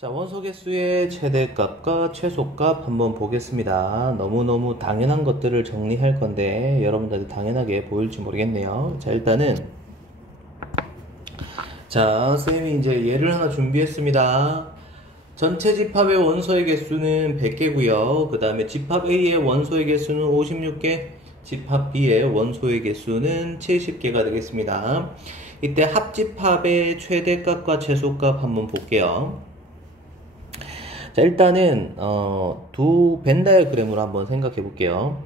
자, 원소 개수의 최대값과 최소값 한번 보겠습니다. 너무너무 당연한 것들을 정리할 건데 여러분들한테 당연하게 보일지 모르겠네요. 자, 일단은 쌤이 이제 예를 하나 준비했습니다. 전체 집합의 원소의 개수는 100개고요. 그 다음에 집합 A의 원소의 개수는 56개, 집합 B의 원소의 개수는 70개가 되겠습니다. 이때 합집합의 최대값과 최소값 한번 볼게요. 자, 일단은 두 벤 다이어그램으로 한번 생각해 볼게요.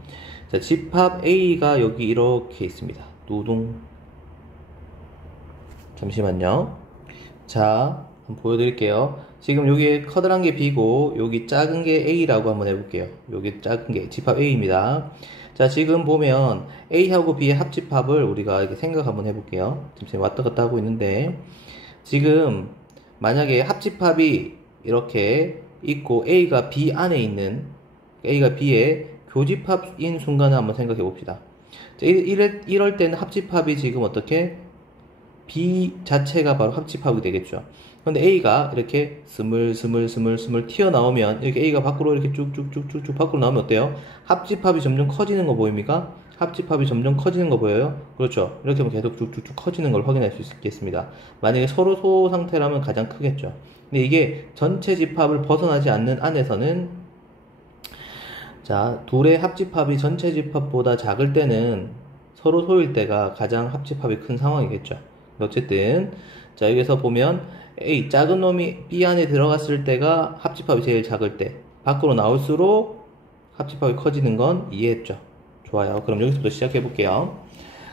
자, 집합 A가 여기 이렇게 있습니다. 두둥. 잠시만요. 자, 한번 보여드릴게요. 지금 여기 커다란 게 B고 여기 작은 게 A라고 한번 해볼게요. 여기 작은 게 집합 A입니다. 자, 지금 보면 A하고 B의 합집합을 우리가 이렇게 생각 한번 해볼게요. 지금 왔다 갔다 하고 있는데 지금 만약에 합집합이 이렇게 있고 A가 B 안에 있는 A가 B의 교집합인 순간을 한번 생각해 봅시다. 자, 이럴 때는 합집합이 지금 어떻게 B 자체가 바로 합집합이 되겠죠. 그런데 A가 이렇게 스물 튀어나오면 이렇게 A가 밖으로 이렇게 쭉쭉쭉쭉 밖으로 나오면 어때요? 합집합이 점점 커지는 거 보입니까? 합집합이 점점 커지는 거 보여요? 그렇죠. 이렇게 하면 계속 쭉쭉쭉 커지는 걸 확인할 수 있겠습니다. 만약에 서로 소 상태라면 가장 크겠죠. 근데 이게 전체 집합을 벗어나지 않는 안에서는 자, 둘의 합집합이 전체 집합보다 작을 때는 서로 소일 때가 가장 합집합이 큰 상황이겠죠. 어쨌든 자, 여기서 보면 A 작은 놈이 B 안에 들어갔을 때가 합집합이 제일 작을 때, 밖으로 나올수록 합집합이 커지는 건 이해했죠. 좋아요. 그럼 여기서부터 시작해 볼게요.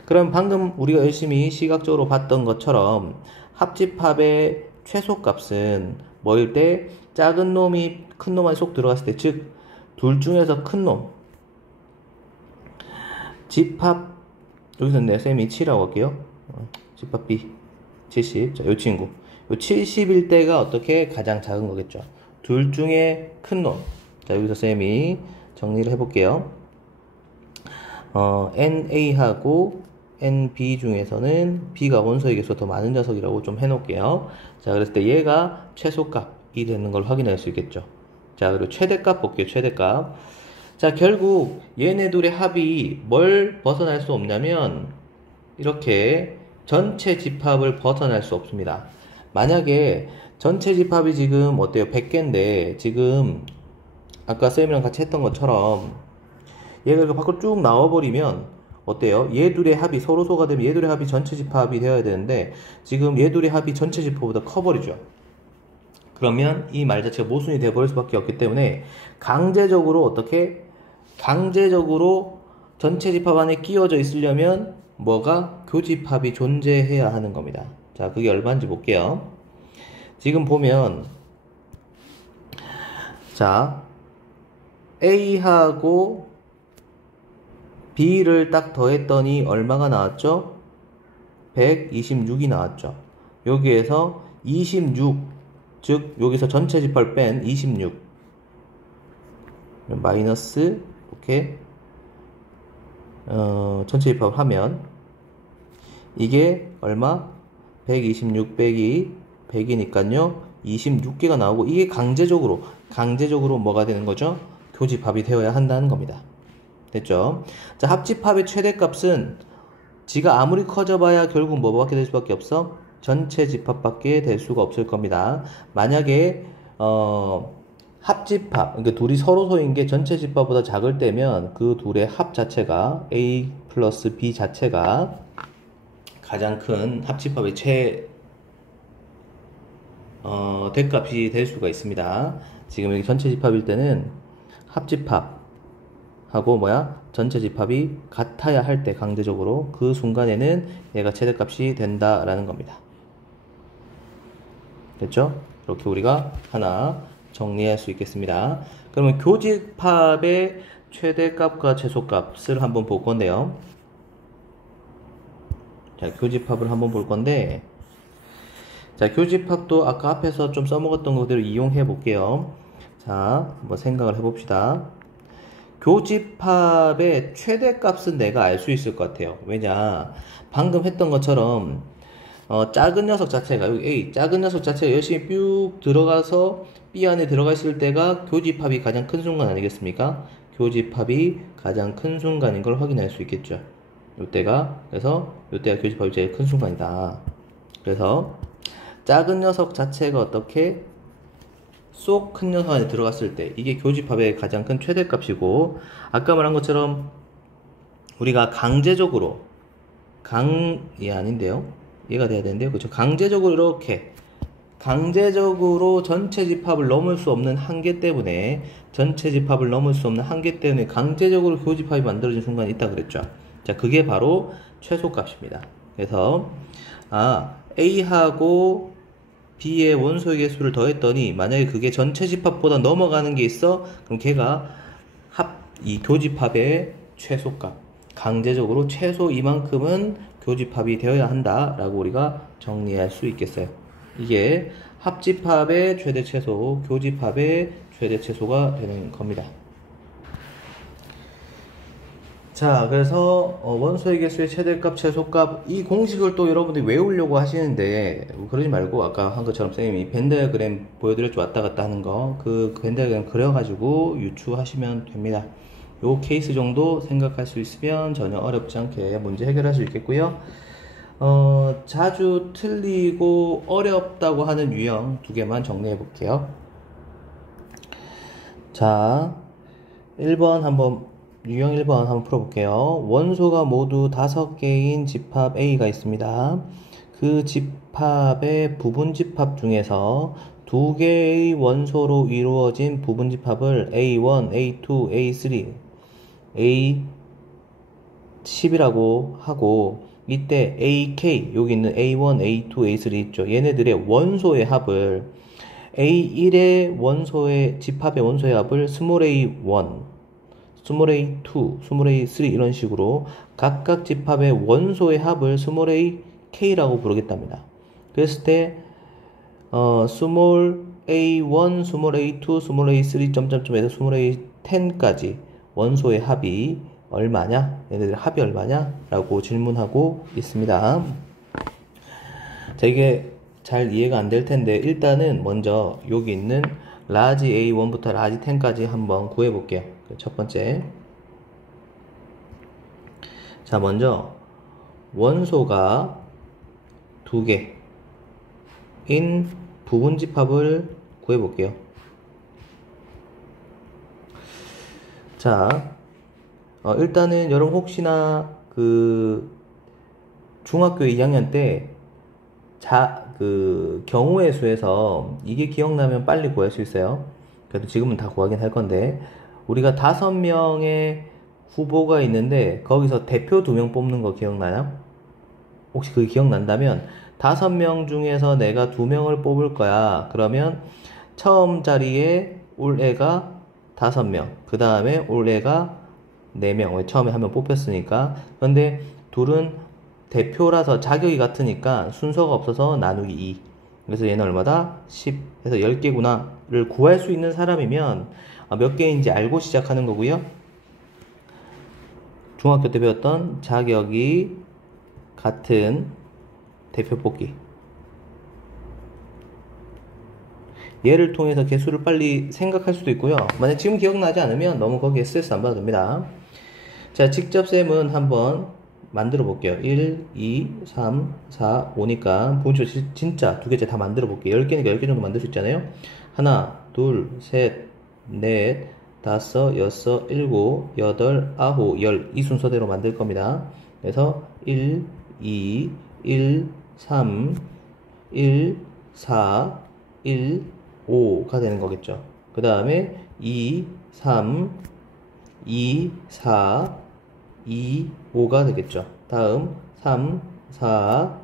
그럼 방금 우리가 열심히 시각적으로 봤던 것처럼 합집합의 최소값은 뭐일 때? 작은 놈이 큰 놈 안에 쏙 들어갔을 때, 즉 둘 중에서 큰 놈 집합, 여기서 내 쌤이 7이라고 할게요. 집합 B 70. 자, 요 친구 요 70일 때가 어떻게 가장 작은 거겠죠. 둘 중에 큰 놈. 자, 여기서 쌤이 정리를 해볼게요. NA하고 NB 중에서는 B가 원소의 개수가 더 많은 녀석이라고 좀 해놓을게요. 자, 그랬을 때 얘가 최소값이 되는 걸 확인할 수 있겠죠. 자, 그리고 최대값 볼게요. 최대값. 자, 결국 얘네 둘의 합이 뭘 벗어날 수 없냐면 이렇게 전체 집합을 벗어날 수 없습니다. 만약에 전체 집합이 지금 어때요? 100개인데 지금 아까 쌤이랑 같이 했던 것처럼 얘가 이렇게 밖으로 쭉 나와버리면 어때요? 얘 둘의 합이 서로 소가 되면 얘 둘의 합이 전체 집합이 되어야 되는데 지금 얘 둘의 합이 전체 집합보다 커버리죠. 그러면 이 말 자체가 모순이 되어버릴 수밖에 없기 때문에 강제적으로 어떻게? 강제적으로 전체 집합 안에 끼워져 있으려면 뭐가? 교집합이 존재해야 하는 겁니다. 자, 그게 얼마인지 볼게요. 지금 보면 자, A하고 B를 딱 더했더니 얼마가 나왔죠? 126이 나왔죠. 여기에서 26, 즉 여기서 전체 집합을 뺀 26 마이너스 이렇게 전체 집합을 하면 이게 얼마? 126 빼기 100이니까요 26개가 나오고 이게 강제적으로 뭐가 되는 거죠? 교집합이 되어야 한다는 겁니다. 됐죠? 자, 합집합의 최대값은 지가 아무리 커져봐야 결국 뭐밖에 될 수밖에 없어? 전체 집합밖에 될 수가 없을 겁니다. 만약에 합집합, 그러니까 둘이 서로 소인 게 전체 집합보다 작을 때면 그 둘의 합 자체가 A 플러스 B 자체가 가장 큰 합집합의 대값이 될 수가 있습니다. 지금 여기 전체 집합일 때는 합집합하고 전체 집합이 같아야 할 때 강제적으로 그 순간에는 얘가 최대값이 된다라는 겁니다. 됐죠? 이렇게 우리가 하나 정리할 수 있겠습니다. 그러면 교집합의 최대값과 최소값을 한번 볼 건데요. 자, 교집합을 한번 볼 건데, 자, 교집합도 아까 앞에서 좀 써먹었던 그대로 이용해 볼게요. 자, 한번 생각을 해봅시다. 교집합의 최대값은 내가 알 수 있을 것 같아요. 왜냐, 방금 했던 것처럼 작은 녀석 자체가, 여기 A, 작은 녀석 자체가 열심히 쭉 들어가서 B 안에 들어가 있을 때가 교집합이 가장 큰 순간 아니겠습니까? 교집합이 가장 큰 순간인 걸 확인할 수 있겠죠. 그래서 요때가 교집합이 제일 큰 순간이다. 그래서 작은 녀석 자체가 어떻게 쏙 큰 녀석 안에 들어갔을 때 이게 교집합의 가장 큰 최대값이고, 아까 말한 것처럼 우리가 강제적으로 얘 아닌데요? 얘가 돼야 되는데요. 그렇죠? 강제적으로 전체 집합을 넘을 수 없는 한계 때문에 강제적으로 교집합이 만들어진 순간이 있다 그랬죠. 자, 그게 바로 최소값입니다. 그래서 A하고 B의 원소의 개수를 더했더니 만약에 그게 전체 집합보다 넘어가는 게 있어, 그럼 걔가 이 교집합의 최소값, 강제적으로 최소 이만큼은 교집합이 되어야 한다 라고 우리가 정리할 수 있겠어요. 이게 합집합의 최대 최소, 교집합의 최대 최소가 되는 겁니다. 자, 그래서 원소의 개수의 최대값, 최소값, 이 공식을 또 여러분들이 외우려고 하시는데 그러지 말고 아까 한 것처럼 선생님이 벤 다이어그램 보여드렸죠. 왔다 갔다 하는 거, 그 벤 다이어그램 그려가지고 유추하시면 됩니다. 요 케이스 정도 생각할 수 있으면 전혀 어렵지 않게 문제 해결할 수 있겠고요. 자주 틀리고 어렵다고 하는 유형 두 개만 정리해 볼게요. 자, 유형 1번 한번 풀어볼게요. 원소가 모두 5개인 집합 A가 있습니다. 그 집합의 부분집합 중에서 2개의 원소로 이루어진 부분집합을 A1, A2, A3, A10이라고 하고, 이때 AK, 여기 있는 A1, A2, A3 있죠. 얘네들의 원소의 합을 A1의 집합의 원소의 합을 스몰 a1, 스몰 a2, 스몰 a3 이런 식으로 각각 집합의 원소의 합을 스몰 ak라고 부르겠답니다. 그랬을 때 스몰 a1, 스몰 a2, 스몰 a3 점점점에서 스몰 a10까지 원소의 합이 얼마냐? 얘네들 합이 얼마냐? 라고 질문하고 있습니다. 자, 이게 잘 이해가 안 될 텐데 일단은 먼저 여기 있는 라지 A1부터 라지 10까지 한번 구해 볼게요. 첫 번째, 자, 먼저 원소가 2개인 부분집합을 구해 볼게요. 자, 일단은 여러분 혹시나 중학교 2학년 때 경우의 수에서 이게 기억나면 빨리 구할 수 있어요. 그래도 지금은 다 구하긴 할 건데, 우리가 5명의 후보가 있는데 거기서 대표 2명 뽑는 거 기억나요? 혹시 그게 기억난다면 5명 중에서 내가 2명을 뽑을 거야. 그러면 처음 자리에 올 애가 5명, 그 다음에 올 애가 4명. 처음에 한 명 뽑혔으니까. 그런데 둘은 대표라서 자격이 같으니까 순서가 없어서 나누기 2. 그래서 얘는 얼마다? 10. 해서 10개구나를 구할 수 있는 사람이면 몇 개인지 알고 시작하는 거고요. 중학교 때 배웠던 자격이 같은 대표 뽑기. 얘를 통해서 개수를 빨리 생각할 수도 있고요. 만약 지금 기억나지 않으면 너무 거기에 스트레스 안 받아도 됩니다. 자, 직접 셈은 한번 만들어 볼게요. 1, 2, 3, 4, 5니까 부분집합 진짜 2개째 다 만들어 볼게요. 10개니까 10개 정도 만들 수 있잖아요. 하나, 둘, 셋, 넷, 다섯, 여섯, 일곱, 여덟, 아홉, 열. 이 순서대로 만들 겁니다. 그래서 1, 2, 1, 3, 1, 4, 1, 5가 되는 거겠죠. 그 다음에 2, 3, 2, 4, 2, 5가 되겠죠. 다음 3, 4,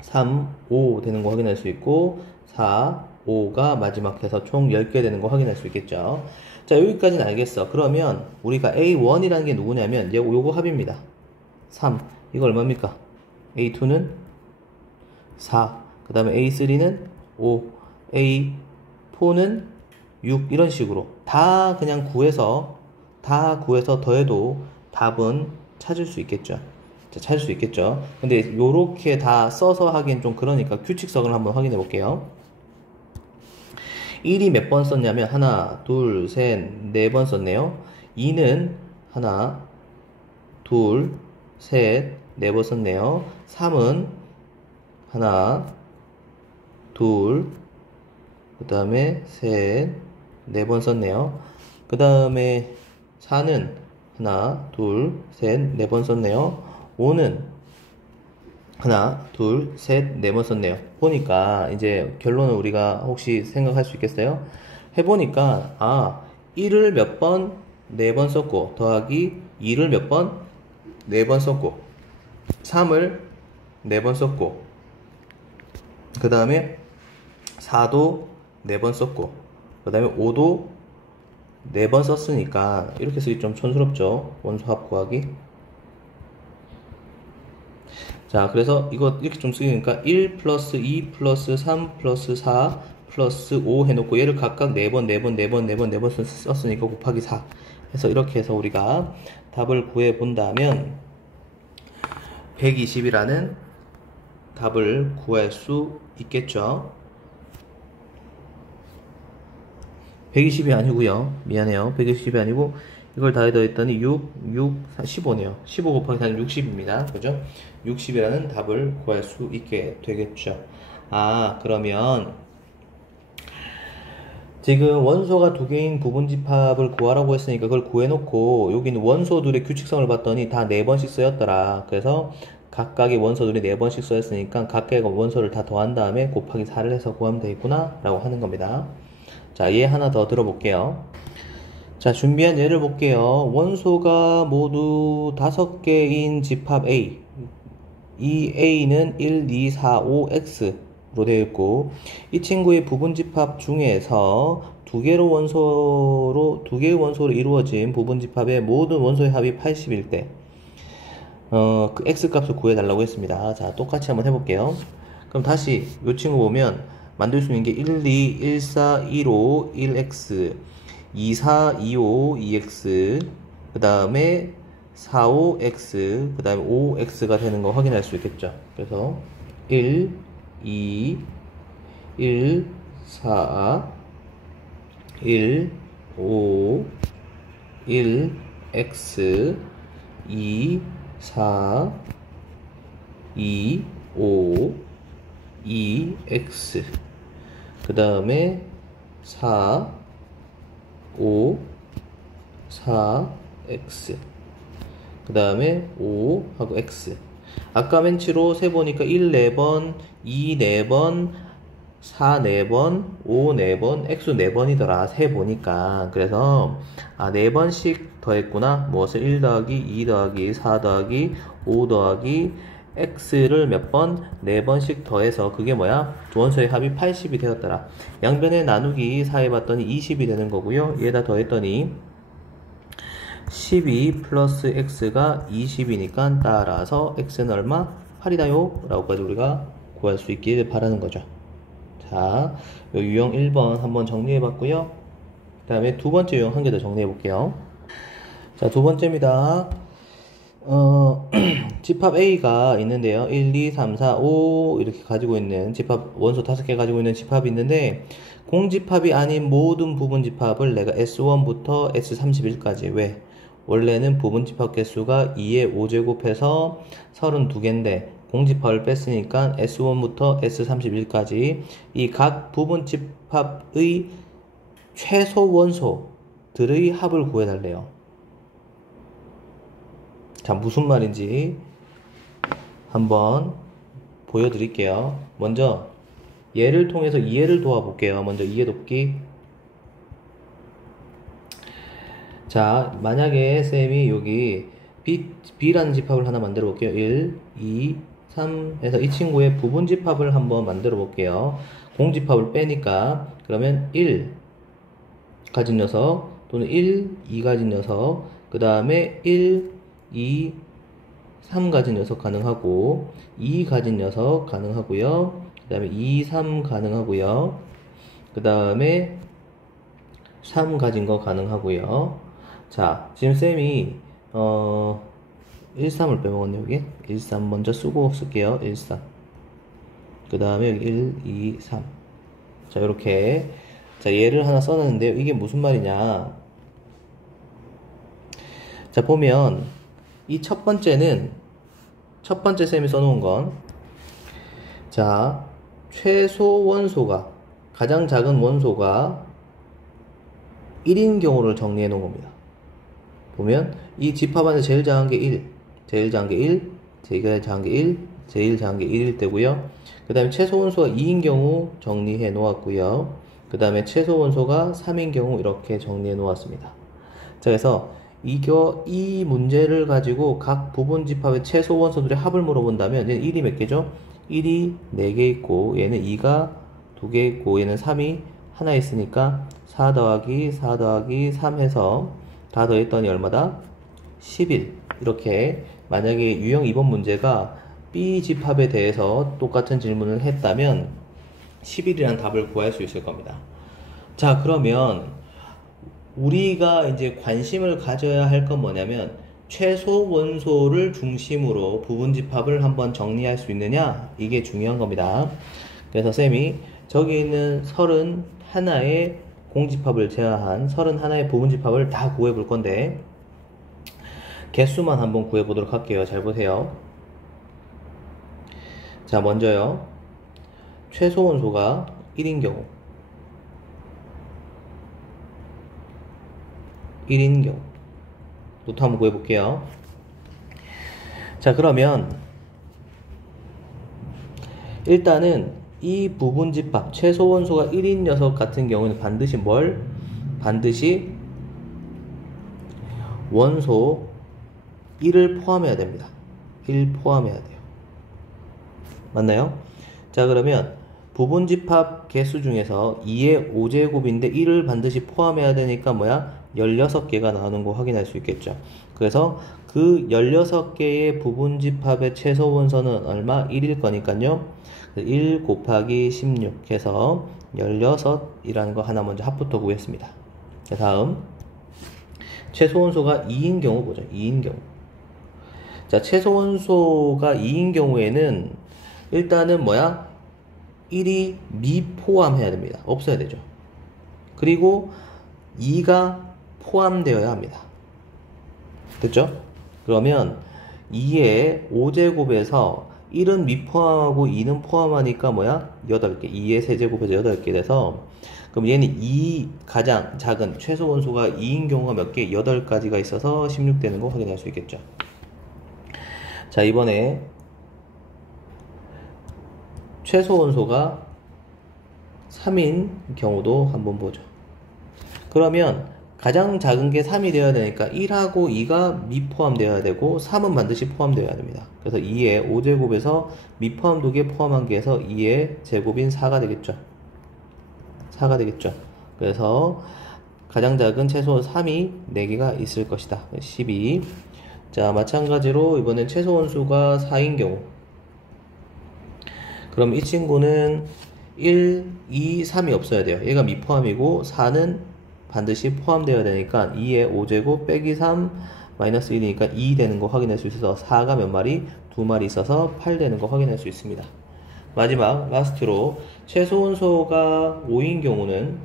3, 5 되는 거 확인할 수 있고, 4, 5가 마지막 해서 총 10개 되는 거 확인할 수 있겠죠. 자, 여기까지는 알겠어. 그러면 우리가 A1이라는 게 누구냐면 요거 합입니다. 3. 이거 얼마입니까? A2는 4. 그 다음에 A3는 5. A4는 6. 이런 식으로 다 그냥 구해서 더해도 답은 찾을 수 있겠죠. 찾을 수 있겠죠. 근데 요렇게 다 써서 하기엔 좀 그러니까 규칙성을 한번 확인해 볼게요. 1이 몇 번 썼냐면 하나, 둘, 셋, 네 번 썼네요. 2는 하나, 둘, 셋, 네 번 썼네요. 3은 하나, 둘, 그 다음에 셋, 네 번 썼네요. 그 다음에 4는 하나, 둘, 셋, 네 번 썼네요. 5는 하나, 둘, 셋, 네 번 썼네요. 보니까 이제 결론을 우리가 혹시 생각할 수 있겠어요? 해보니까 1을 몇 번, 네 번 썼고 더하기 2를 몇 번, 네 번 썼고 3을 네 번 썼고 그 다음에 4도 네 번 썼고 그 다음에 5도 네 번 썼으니까 이렇게 쓰기 좀 촌스럽죠. 원소합 구하기. 자, 그래서 이거 이렇게 좀 쓰니까 1 플러스 2 플러스 3 플러스 4 플러스 5 해놓고 얘를 각각 4번, 4번, 4번, 4번, 4번 썼으니까 곱하기 4 해서 이렇게 해서 우리가 답을 구해 본다면 120이라는 답을 구할 수 있겠죠. 120이 아니고요. 미안해요. 120이 아니고 이걸 다 더했더니 6, 15네요. 15 곱하기 4는 60입니다. 그죠? 60이라는 답을 구할 수 있게 되겠죠. 그러면 지금 원소가 두 개인 부분집합을 구하라고 했으니까 그걸 구해놓고 여기는 원소들의 규칙성을 봤더니 다 4번씩 쓰였더라. 그래서 각각의 원소들이 4번씩 쓰였으니까 각각의 원소를 다 더한 다음에 곱하기 4를 해서 구하면 되겠구나 라고 하는 겁니다. 자, 얘 하나 더 들어볼게요. 자, 준비한 예를 볼게요. 원소가 모두 5개인 집합 A. 이 A는 1, 2, 4, 5, X로 되어 있고, 이 친구의 부분집합 중에서 두 개의 원소로 이루어진 부분집합의 모든 원소의 합이 80일 때, 그 X 값을 구해달라고 했습니다. 자, 똑같이 한번 해볼게요. 그럼 다시 이 친구 보면 만들 수 있는 게 1, 2, 1, 4, 1, 5, 1X, 2, 4, 2, 5, 2X, 그 다음에 4, 5X, 그 다음에 5X가 되는 거 확인할 수 있겠죠. 그래서 1, 2, 1, 4, 1, 5, 1X, 2, 4, 2, 5, 2X, 그 다음에 4, 5, 4X, 그 다음에 5 하고 X. 아까 맨치로 세보니까 1 4번, 2 4번, 4 4번, 5 4번, X 4번이더라. 세보니까. 그래서 4번씩 더했구나. 무엇을 1 더하기 2 더하기 4 더하기 5 더하기 X를 몇 번? 4번씩 더해서 그게 뭐야? 원소의 합이 80이 되었더라. 양변에 나누기 4 해봤더니 20이 되는 거고요. 얘다 더했더니 12 플러스 X가 20이니까 따라서 X는 얼마? 8이다요 라고까지 우리가 구할 수 있길 바라는 거죠. 자, 요 유형 1번 한번 정리해 봤고요. 그 다음에 두 번째 유형 한 개 더 정리해 볼게요. 자, 두 번째입니다. 집합 A가 있는데요. 1, 2, 3, 4, 5 이렇게 가지고 있는 집합, 원소 5개 가지고 있는 집합이 있는데 공집합이 아닌 모든 부분집합을 내가 S1부터 S31까지 왜? 원래는 부분집합 개수가 2의 5제곱해서 32개인데 공집합을 뺐으니까 S1부터 S31까지 이 각 부분집합의 최소 원소들의 합을 구해달래요. 자, 무슨 말인지 한번 보여드릴게요. 먼저 예를 통해서 이해를 도와볼게요. 먼저 이해 돕기. 자, 만약에 쌤이 여기 B라는 집합을 하나 만들어 볼게요. 1, 2, 3 해서 이 친구의 부분 집합을 한번 만들어 볼게요. 공집합을 빼니까 그러면 1 가진 녀석 또는 1, 2 가진 녀석 그 다음에 1, 2, 3 가진 녀석 가능하고 2 가진 녀석 가능하고요. 그 다음에 2, 3 가능하고요. 그 다음에 3 가진 거 가능하고요. 자, 지금 쌤이 13을 빼먹었네, 여기. 13 먼저 쓰고 쓸게요. 13. 그 다음에 여기 1, 2, 3. 자, 이렇게. 자, 얘를 하나 써놨는데요. 이게 무슨 말이냐. 자, 보면, 이 첫 번째는, 첫 번째 셈이 써놓은 건, 자, 최소 원소가, 가장 작은 원소가 1인 경우를 정리해 놓은 겁니다. 보면, 이 집합 안에 제일 작은 게 1, 제일 작은 게 1, 제일 작은 게 1, 제일 작은 게 1일 때고요. 그 다음에 최소 원소가 2인 경우 정리해 놓았고요. 그 다음에 최소 원소가 3인 경우 이렇게 정리해 놓았습니다. 자, 그래서 이 문제를 가지고 각 부분 집합의 최소 원소들의 합을 물어본다면 얘는 1이 몇 개죠? 1이 4개 있고 얘는 2가 2개 있고 얘는 3이 하나 있으니까 4 더하기 4 더하기 3 해서 다 더했더니 얼마다? 11. 이렇게 만약에 유형 2번 문제가 B 집합에 대해서 똑같은 질문을 했다면 11이라는 답을 구할 수 있을 겁니다. 자, 그러면 우리가 이제 관심을 가져야 할 건 뭐냐면 최소 원소를 중심으로 부분 집합을 한번 정리할 수 있느냐, 이게 중요한 겁니다. 그래서 쌤이 저기 있는 31의 공집합을 제외한 31의 부분 집합을 다 구해 볼 건데 개수만 한번 구해 보도록 할게요. 잘 보세요. 자, 먼저요. 최소 원소가 1인 경우 1인 경우 부터 한번 구해 볼게요. 자, 그러면 일단은 이 부분 집합 최소 원소가 1인 녀석 같은 경우는 반드시 반드시 원소 1을 포함해야 됩니다. 1 포함해야 돼요. 맞나요? 자, 그러면 부분 집합 개수 중에서 2의 5제곱인데 1을 반드시 포함해야 되니까 16개가 나오는 거 확인할 수 있겠죠. 그래서 그 16개의 부분 집합의 최소 원소는 얼마? 1일 거니까요. 1 곱하기 16 해서 16이라는 거 하나 먼저 합부터 구했습니다. 자, 다음 최소 원소가 2인 경우 보죠. 2인 경우. 자, 최소 원소가 2인 경우에는 일단은 1이 미포함해야 됩니다. 없어야 되죠. 그리고 2가 포함되어야 합니다. 됐죠? 그러면 2의 5제곱에서 1은 미포함하고 2는 포함하니까 8개. 2의 세제곱에서 8개 돼서 그럼 얘는 2 가장 작은 최소 원소가 2인 경우가 몇 개? 8가지가 있어서 16 되는 거 확인할 수 있겠죠. 자, 이번에 최소 원소가 3인 경우도 한번 보죠. 그러면 가장 작은 게 3이 되어야 되니까 1하고 2가 미포함되어야 되고 3은 반드시 포함되어야 됩니다. 그래서 2의 5제곱에서 미포함 2개 포함한 게 해서 2의 제곱인 4가 되겠죠. 4가 되겠죠. 그래서 가장 작은 최소 3이 4개가 있을 것이다. 12. 자, 마찬가지로 이번엔 최소 원수가 4인 경우 그럼 이 친구는 1, 2, 3이 없어야 돼요. 얘가 미포함이고 4는 반드시 포함되어야 되니까 2의 5제곱 빼기 3 마이너스 1이니까 2 되는 거 확인할 수 있어서 4가 몇 마리? 2마리 있어서 8 되는 거 확인할 수 있습니다. 마지막 라스트로 최소 원소가 5인 경우는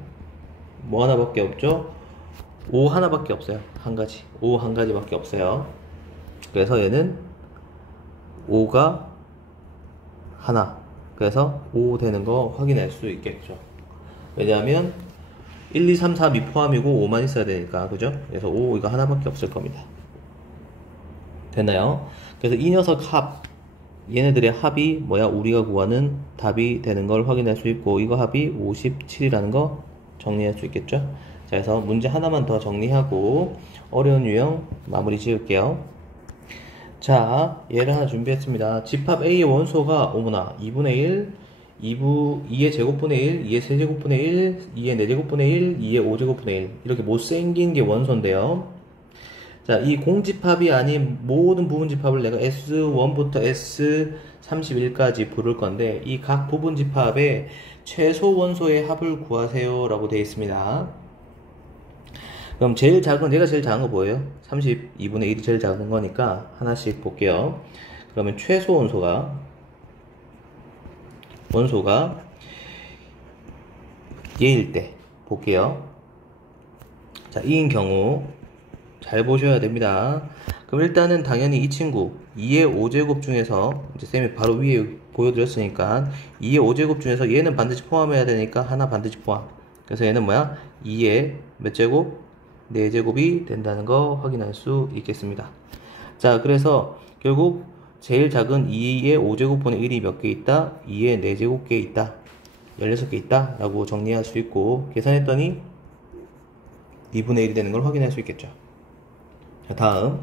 뭐 하나밖에 없죠? 5 하나밖에 없어요. 한 가지. 5 한 가지밖에 없어요. 그래서 얘는 5가 하나. 그래서 5 되는 거 확인할 수 있겠죠. 왜냐하면 1, 2, 3, 4 미포함이고 5만 있어야 되니까. 그죠? 그래서 5 이거 하나밖에 없을 겁니다. 됐나요? 그래서 이 녀석 얘네들의 합이 우리가 구하는 답이 되는 걸 확인할 수 있고, 이거 합이 57이라는 거 정리할 수 있겠죠? 자, 그래서 문제 하나만 더 정리하고 어려운 유형 마무리 지을게요. 자, 얘를 하나 준비했습니다. 집합 A의 원소가 2분의 1, 2의 제곱분의 1, 2의 세제곱분의 1, 2의 4제곱분의 1, 2의 5제곱분의 1 이렇게 못생긴 게 원소인데요. 자, 이 공집합이 아닌 모든 부분 집합을 내가 S1부터 S31까지 부를 건데 이 각 부분 집합의 최소 원소의 합을 구하세요 라고 되어 있습니다. 그럼 제일 작은, 얘가 제일 작은 거 뭐예요? 32분의 1이 제일 작은 거니까 하나씩 볼게요. 그러면 최소 원소가 얘일 때 볼게요. 자, 이인 경우 잘 보셔야 됩니다. 그럼 일단은 당연히 이 친구 2의 5제곱 중에서 이제 쌤이 바로 위에 보여드렸으니까 2의 5제곱 중에서 얘는 반드시 포함해야 되니까 하나 반드시 포함. 그래서 얘는 뭐야? 2의 몇 제곱? 4제곱이 된다는 거 확인할 수 있겠습니다. 자, 그래서 결국 제일 작은 2의 5제곱분의 1이 몇 개 있다? 2의 4제곱개 있다. 16개 있다 라고 정리할 수 있고, 계산했더니 2분의 1이 되는 걸 확인할 수 있겠죠. 자, 다음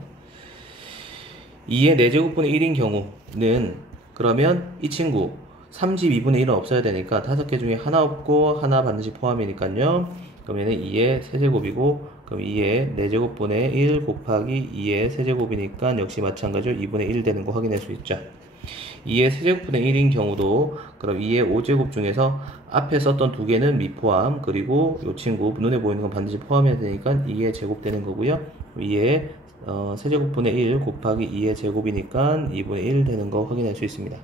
2의 4제곱분의 1인 경우는, 그러면 이 친구 32분의 1은 없어야 되니까 5개 중에 하나 없고 하나 반드시 포함이니까요. 그러면 2의 세제곱이고, 그럼 2의 4제곱분의 1 곱하기 2의 세제곱이니까 역시 마찬가지로 2분의 1 되는 거 확인할 수 있죠. 2의 세제곱분의 1인 경우도 그럼 2의 5제곱 중에서 앞에 썼던 두 개는 미포함, 그리고 이 친구 눈에 보이는 건 반드시 포함해야 되니까 2의 제곱 되는 거고요. 2의 세제곱분의 1 곱하기 2의 제곱이니까 2분의 1 되는 거 확인할 수 있습니다.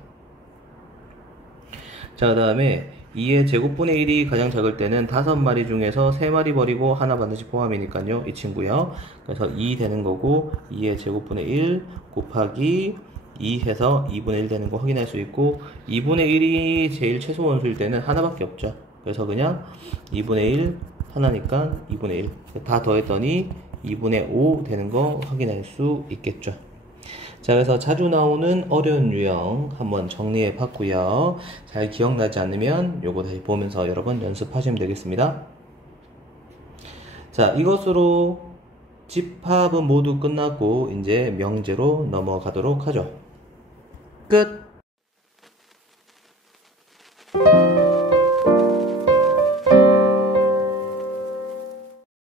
자, 그 다음에 2의 제곱분의 1이 가장 작을 때는 5마리 중에서 3마리 버리고 하나 반드시 포함이니까요. 이 친구요. 그래서 2 되는 거고, 2의 제곱분의 1 곱하기 2 해서 2분의 1 되는 거 확인할 수 있고, 2분의 1이 제일 최소 원수일 때는 하나밖에 없죠. 그래서 그냥 2분의 1 하나니까 2분의 1 다 더했더니 2분의 5 되는 거 확인할 수 있겠죠. 자, 그래서 자주 나오는 어려운 유형 한번 정리해 봤고요. 잘 기억나지 않으면 요거 다시 보면서 여러 번 연습하시면 되겠습니다. 자, 이것으로 집합은 모두 끝났고 이제 명제로 넘어가도록 하죠. 끝!